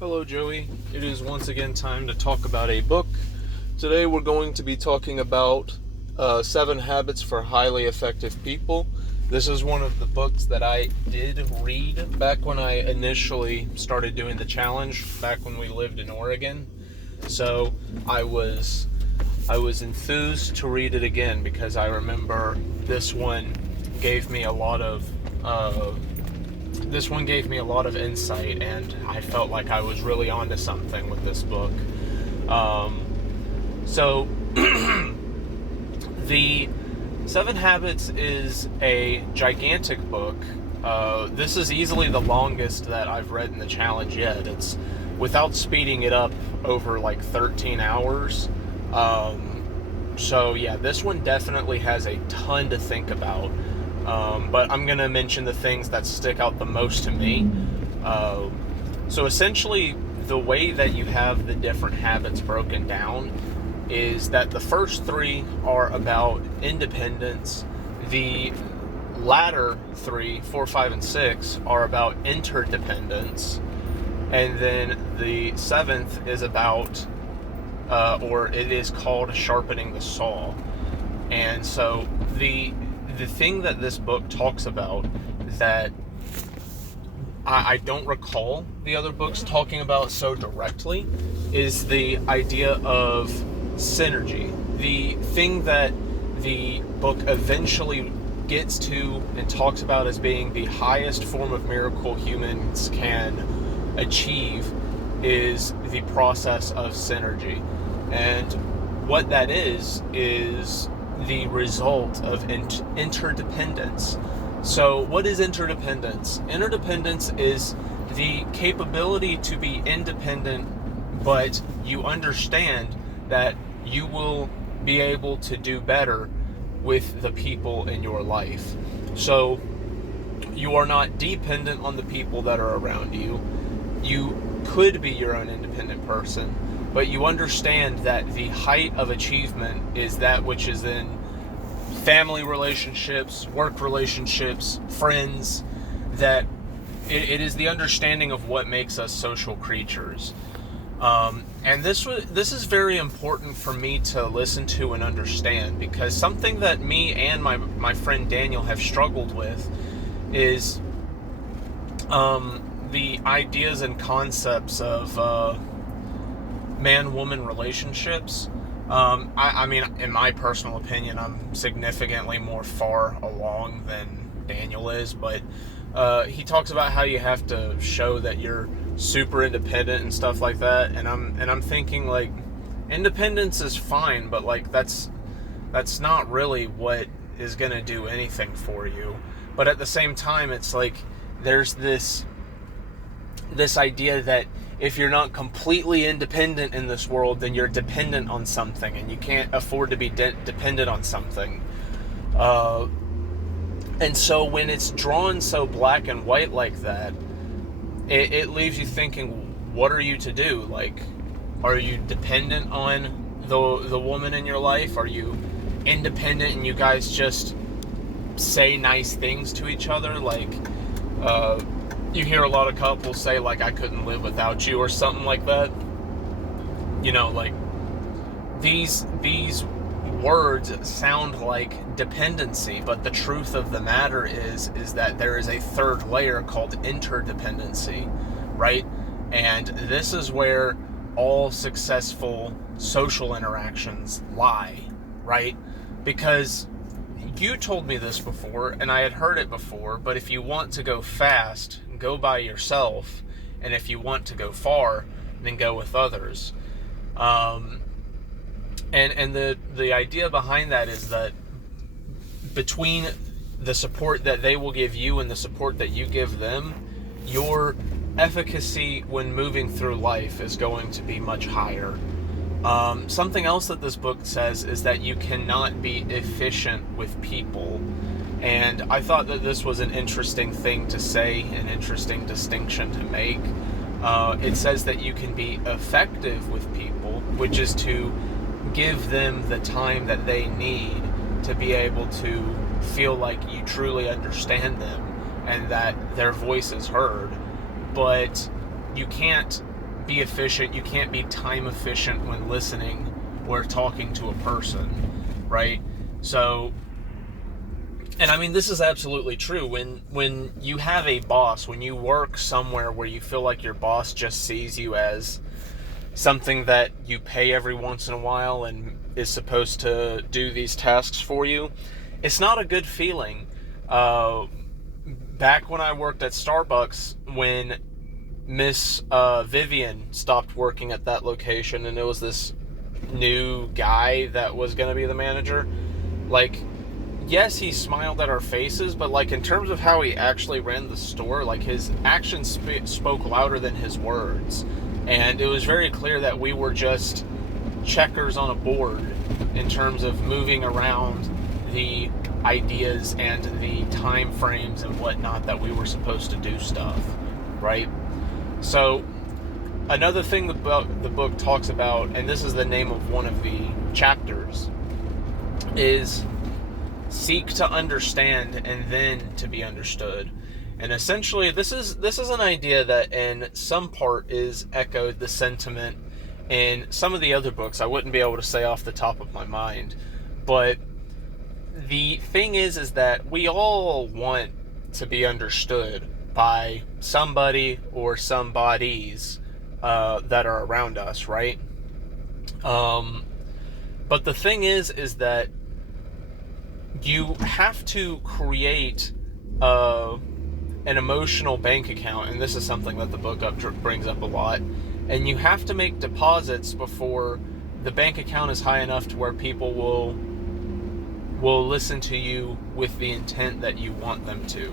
Hello, Joey. It is once again time to talk about a book. Today we're going to be talking about Seven Habits for Highly Effective People. This is one of the books that I did read back when I initially started doing the challenge, back when we lived in Oregon. So I was enthused to read it again because I remember this one gave me a lot of insight, and I felt like I was really onto something with this book. So the Seven Habits is a gigantic book. This is easily the longest that I've read in the challenge yet. It's without speeding it up over like 13 hours. So yeah, this one definitely has a ton to think about. But I'm going to mention the things that stick out the most to me. So essentially, the way that you have the different habits broken down is that the first three are about independence. The latter three, 4, 5, and 6, are about interdependence. And then the seventh is about, or it is called sharpening the saw. And so the thing that this book talks about that I don't recall the other books talking about so directly is the idea of synergy. The thing that the book eventually gets to and talks about as being the highest form of miracle humans can achieve is the process of synergy. And what that is the result of interdependence. So what is interdependence? Interdependence is the capability to be independent, but you understand that you will be able to do better with the people in your life. So you are not dependent on the people that are around you. You could be your own independent person, but you understand that the height of achievement is that which is in family relationships, work relationships, friends, that it is the understanding of what makes us social creatures. And this is very important for me to listen to and understand, because something that me and my friend Daniel have struggled with is the ideas and concepts of man-woman relationships. I mean, in my personal opinion, I'm significantly more far along than Daniel is, but he talks about how you have to show that you're super independent and stuff like that, and I'm thinking, like, independence is fine, but like that's not really what is gonna do anything for you. But at the same time, it's like there's this idea that if you're not completely independent in this world, then you're dependent on something, and you can't afford to be dependent on something. And so when it's drawn so black and white like that, it leaves you thinking, what are you to do? Like, are you dependent on the woman in your life? Are you independent and you guys just say nice things to each other? Like, you hear a lot of couples say, like, I couldn't live without you, or something like that. You know, like, these words sound like dependency, but the truth of the matter is that there is a third layer called interdependency, right? And this is where all successful social interactions lie, right? Because you told me this before, and I had heard it before, but if you want to go fast, go by yourself, and if you want to go far, then go with others. And the idea behind that is that between the support that they will give you and the support that you give them, your efficacy when moving through life is going to be much higher. Something else that this book says is that you cannot be efficient with people. And I thought that this was an interesting thing to say, an interesting distinction to make. It says that you can be effective with people, which is to give them the time that they need to be able to feel like you truly understand them and that their voice is heard. But you can't be efficient. You can't be time efficient when listening or talking to a person, right? So, and I mean, this is absolutely true. When you have a boss, when you work somewhere where you feel like your boss just sees you as something that you pay every once in a while and is supposed to do these tasks for you, it's not a good feeling. Back when I worked at Starbucks, when Miss Vivian stopped working at that location and it was this new guy that was going to be the manager, like, yes, he smiled at our faces, but like in terms of how he actually ran the store, like his actions spoke louder than his words. And it was very clear that we were just checkers on a board in terms of moving around the ideas and the time frames and whatnot that we were supposed to do stuff, right? So another thing the book talks about, and this is the name of one of the chapters, is seek to understand and then to be understood. And essentially this is an idea that in some part is echoed the sentiment in some of the other books. I wouldn't be able to say off the top of my mind, but the thing is that we all want to be understood by somebody or some bodies that are around us, right? But the thing is that you have to create an emotional bank account, and this is something that the book brings up a lot, and you have to make deposits before the bank account is high enough to where people will listen to you with the intent that you want them to,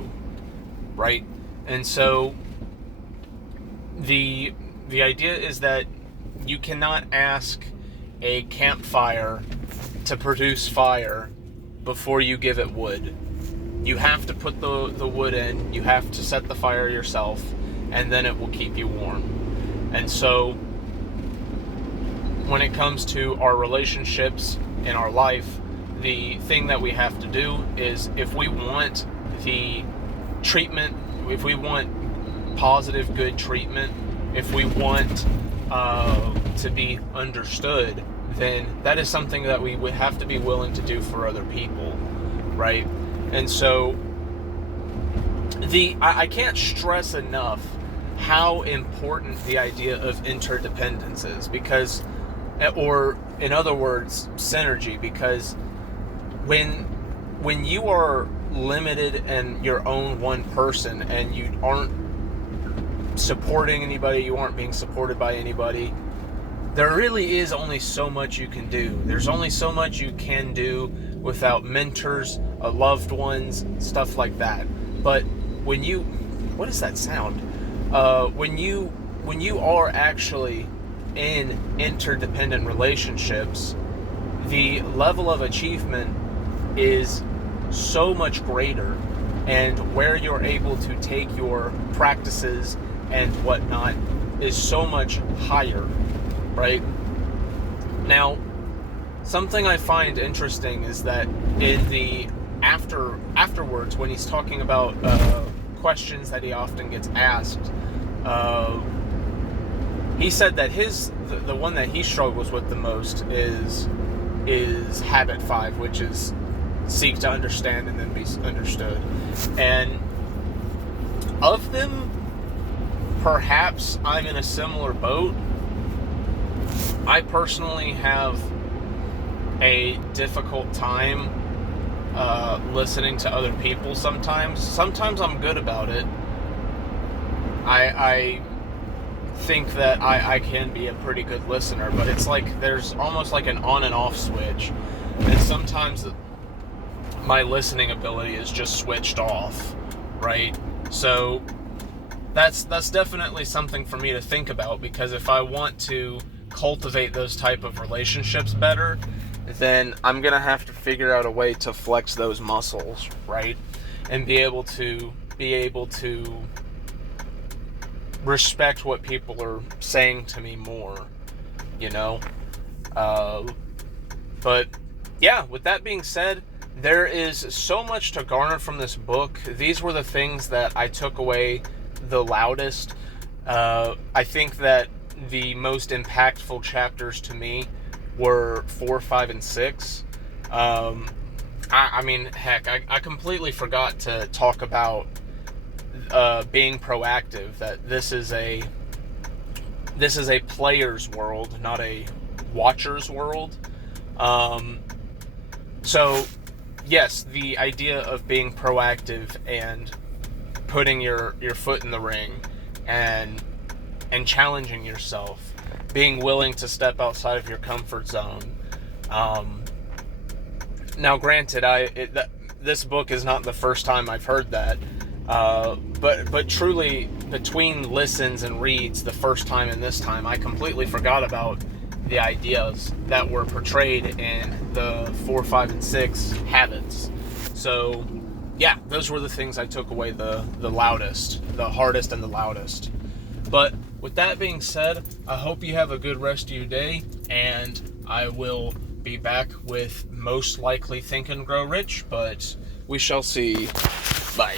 right? And so the idea is that you cannot ask a campfire to produce fire before you give it wood. You have to put the wood in, you have to set the fire yourself, and then it will keep you warm. And so when it comes to our relationships in our life, the thing that we have to do is, if we want the treatment, if we want positive, good treatment, if we want to be understood, then that is something that we would have to be willing to do for other people, right? And so I can't stress enough how important the idea of interdependence is, because, or in other words, synergy, because when you are limited in your own one person and you aren't supporting anybody, you aren't being supported by anybody, there really is only so much you can do. There's only so much you can do without mentors, loved ones, stuff like that. But when you, what is that sound? When you are actually in interdependent relationships, the level of achievement is so much greater, and where you're able to take your practices and whatnot is so much higher, right? Now, something I find interesting is that in the afterwards, when he's talking about questions that he often gets asked, he said that the one that he struggles with the most is habit 5, which is seek to understand and then be understood. And of them, perhaps I'm in a similar boat. I personally have a difficult time listening to other people sometimes. Sometimes I'm good about it. I think that I can be a pretty good listener, but it's like there's almost like an on and off switch. And sometimes my listening ability is just switched off, right? So that's definitely something for me to think about, because if I want to cultivate those type of relationships better, then I'm gonna have to figure out a way to flex those muscles, right? And be able to respect what people are saying to me more, you know? But yeah, with that being said, there is so much to garner from this book. These were the things that I took away the loudest. I think that the most impactful chapters to me were 4, 5, and 6. I mean, heck, I completely forgot to talk about being proactive. That this is a player's world, not a watcher's world. So, yes, the idea of being proactive and putting your foot in the ring and challenging yourself, being willing to step outside of your comfort zone. Now, granted, this book is not the first time I've heard that, but truly, between listens and reads, the first time and this time, I completely forgot about the ideas that were portrayed in the 4, 5, and 6 habits. So, yeah, those were the things I took away the loudest, the hardest and the loudest. But with that being said, I hope you have a good rest of your day, and I will be back with most likely Think and Grow Rich, but we shall see. Bye.